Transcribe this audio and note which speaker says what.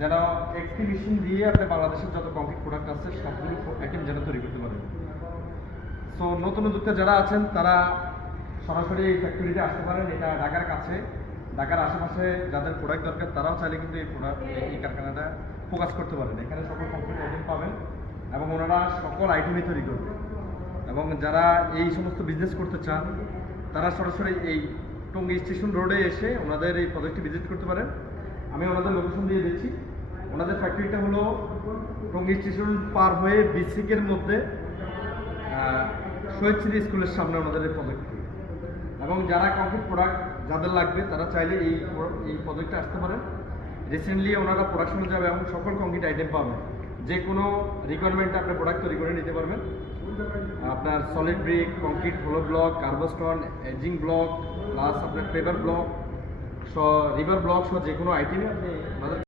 Speaker 1: যেন একটি দিয়ে আপনি বাংলাদেশের যত কংক্রিট প্রোডাক্ট আছে সবগুলো আইটেম যেন তৈরি করতে পারেন। সো নতুন উদ্যোক্তা যারা আছেন, তারা সরাসরি এই ফ্যাক্টরিতে আসতে পারেন। এটা ঢাকার কাছে। ঢাকার আশেপাশে যাদের প্রোডাক্ট দরকার, তারাও চাইলে কিন্তু এই প্রোডাক্ট এই কারখানাটা ফোকাস করতে পারেন। এখানে সকল কমপ্লিট আইটেম পাবেন এবং ওনারা সকল আইটেমই তৈরি করবে। এবং যারা এই সমস্ত বিজনেস করতে চান, তারা সরাসরি এই টঙ্গী স্টেশন রোডে এসে ওনাদের এই প্রজেক্টটি ভিজিট করতে পারেন। আমি ওনাদের লোকেশন দিয়ে ওনাদের ফ্যাক্টরিটা হলো টঙ্গী স্টেশন পার হয়ে বিসিকের মধ্যে শহীদ স্মৃতি স্কুলের সামনে ওনাদের এই প্রজেক্টটি এবং যারা কংক্রিট প্রোডাক্ট যাদের লাগবে, তারা চাইলে এই এই প্রজেক্টে আসতে পারেন। রিসেন্টলি ওনারা প্রোডাকশনে যাবে এবং সকল কংক্রিট আইটেম পাবেন যে কোনো রিকোয়ারমেন্টে আপনি প্রোডাক্ট তৈরি করে নিতে পারবেন। আপনার সলিড ব্রিক কংক্রিট হলো ব্লক কার্বোস্টন এজিং ব্লক প্লাস আপনার পেপার ব্লক রিভার ব্লক সহ যে কোনো আইটেমে আপনি